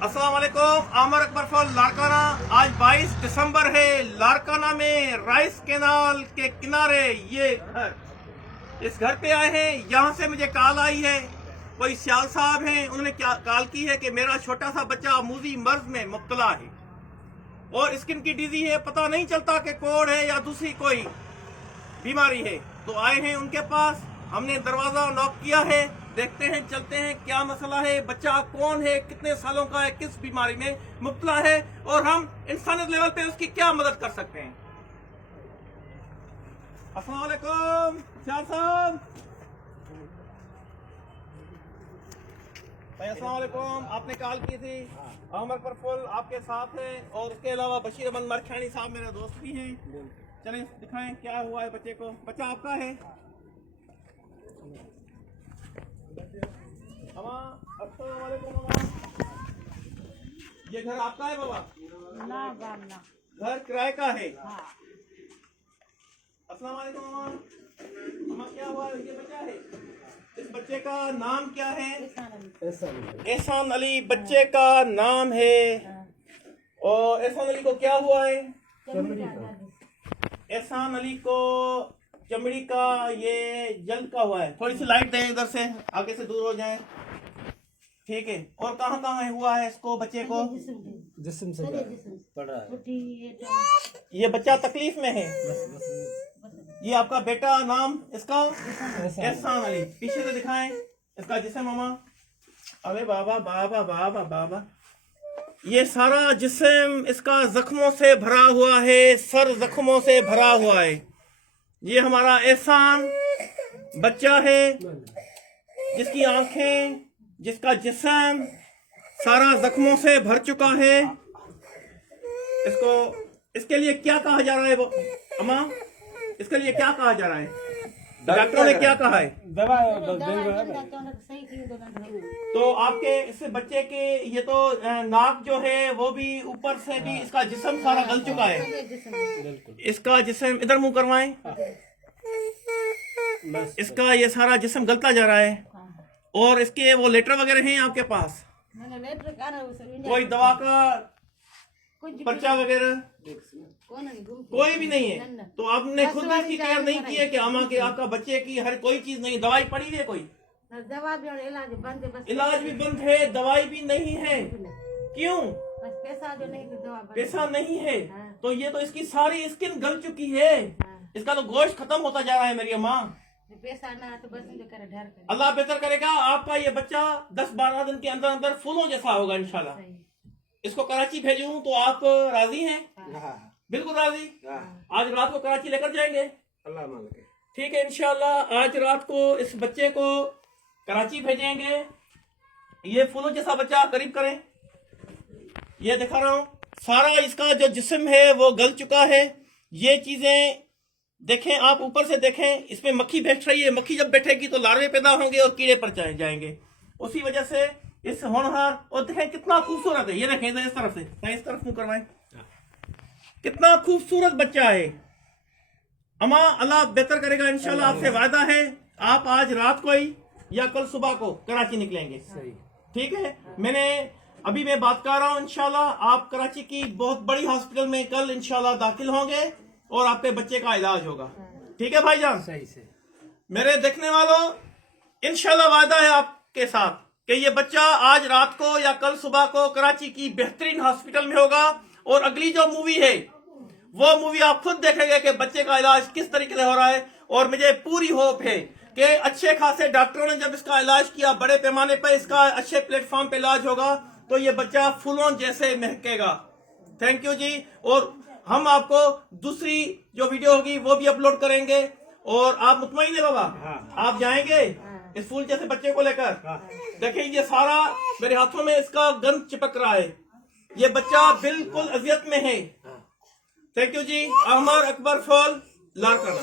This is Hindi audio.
अस्सलाम वालेकुम। आमर अकबर फॉल लारकाना। आज 22 दिसंबर है। लारकाना में राइस कैनाल के किनारे ये घर, इस घर पे आए हैं। यहाँ से मुझे कॉल आई है, कोई सियाल साहब हैं, उन्होंने क्या कॉल की है कि मेरा छोटा सा बच्चा मूजी मर्ज में मुब्तला है और स्किन की डिजीज है, पता नहीं चलता कि कोड़ है या दूसरी कोई बीमारी है। तो आए हैं उनके पास, हमने दरवाजा नॉक किया है, देखते हैं चलते हैं क्या मसला है, बच्चा कौन है, कितने सालों का है, किस बीमारी में मुब्तला है और हम इंसानियत लेवल पे उसकी क्या मदद कर सकते हैं। अस्सलाम वालेकुम शाह साहब। भाई अस्सलाम वालेकुम, आपने कॉल की थी। अमर परफुल आपके साथ है और उसके अलावा बशीर अहमद मरखानी साहब मेरे दोस्त भी हैं। चलें दिखाएं क्या हुआ है बच्चे को। बच्चा आपका है? अस्सलाम वालेकुम मामा। ये घर आपका है बाबा? ना ना घर किराए का है? हाँ। अस्सलाम वालेकुम मामा। मामा क्या हुआ है? ये बच्चा है, इस बच्चे का नाम क्या है? एहसान अली बच्चे का नाम है। और एहसान अली को क्या हुआ है? एहसान अली को चमड़ी का ये जल्द का हुआ है। थोड़ी सी लाइट दें इधर से, आगे से दूर हो जाएं। ठीक है। और कहाँ कहाँ हुआ है इसको, बच्चे को? जिस्म से पड़ा है। ये बच्चा तकलीफ में है। ये आपका बेटा, नाम इसका? एहसान अली। पीछे से दिखाएं इसका जिस्म मामा। अरे बाबा बाबा बाबा बाबा, ये सारा जिस्म इसका जख्मों से भरा हुआ है, सर जख्मों से भरा हुआ है। ये हमारा एहसान बच्चा है, जिसकी आंखें, जिसका जिस्म सारा जख्मों से भर चुका है। इसको, इसके लिए क्या कहा जा रहा है अम्मा? इसके लिए क्या कहा जा रहा है? डॉक्टरों ने क्या कहा है? दवा तो आपके इस बच्चे के ये तो नाक जो है वो भी ऊपर से भी इसका जिस्म सारा गल चुका है। इसका जिस्म इधर मुंह करवाएं। इसका ये सारा जिस्म गलता जा रहा है। और इसके वो लेटर वगैरह हैं आपके पास? कोई दवा का पर्चा वगैरह कोई भी नहीं है? तो आपने खुद भी इसकी केयर नहीं की है कि अम्मा के आपका बच्चे की हर कोई चीज नहीं, दवाई पड़ी है कोई? दवा भी और इलाज बंद है। इलाज भी बंद है, दवाई भी नहीं है। क्यों? बस पैसा जो नहीं, दवा पैसा नहीं है। तो ये तो इसकी सारी स्किन गल चुकी है, इसका तो गोश्त खत्म होता जा रहा है मेरी अम्मा। पैसा ना तो बस करे ढर करे। अल्लाह बेहतर करेगा, आपका ये बच्चा 10-12 दिन के अंदर अंदर फूलों जैसा होगा इंशाल्लाह। इसको कराची भेजूं तो आप राजी हैं? बिल्कुल राजी। आज रात को कराची लेकर जाएंगे? अल्लाह मालिक। ठीक है इंशाल्लाह, आज रात को इस बच्चे को कराची भेजेंगे। ये फूलों जैसा बच्चा करीब करें, ये दिखा रहा हूँ, सारा इसका जो जिस्म है वो गल चुका है। ये चीजें देखें आप, ऊपर से देखें, इसमें मक्खी बैठ रही है। मक्खी जब बैठेगी तो लार्वे पैदा होंगे और कीड़े पर जाएंगे। उसी वजह से इस होनहार, और देखें कितना खूबसूरत है। ये देखें इस तरफ से, इस तरफ मुंह करवाएं, कितना खूबसूरत बच्चा है। अम्मा अल्लाह बेहतर करेगा इंशाल्लाह, आपसे वादा है। आप आज रात को ही या कल सुबह को कराची निकलेंगे? ठीक है। अभी मैं बात कर रहा हूँ, इंशाल्लाह आप कराची की बहुत बड़ी हॉस्पिटल में कल इंशाल्लाह दाखिल होंगे और आपके बच्चे का इलाज होगा। ठीक है भाईजान? सही से मेरे देखने वालों, इंशाल्लाह वादा है आपके साथ कि ये बच्चा आज रात को या कल सुबह को कराची की बेहतरीन हॉस्पिटल में होगा। और अगली जो मूवी है वो मूवी आप खुद देखेंगे कि बच्चे का इलाज किस तरीके से हो रहा है। और मुझे पूरी होप है कि अच्छे खासे डॉक्टरों ने जब इसका इलाज किया, बड़े पैमाने पर इसका अच्छे प्लेटफॉर्म पे इलाज होगा, तो ये बच्चा फूलों जैसे महकेगा। थैंक यू जी। और हम आपको दूसरी जो वीडियो होगी वो भी अपलोड करेंगे। और आप मुतमईन है बाबा? आप जाएंगे इस फूल जैसे बच्चे को लेकर? देखिए ये सारा मेरे हाथों में इसका गंध चिपक रहा है। ये बच्चा बिल्कुल अजियत में है। थैंक यू जी। अमर अकबर फॉल लारकाना।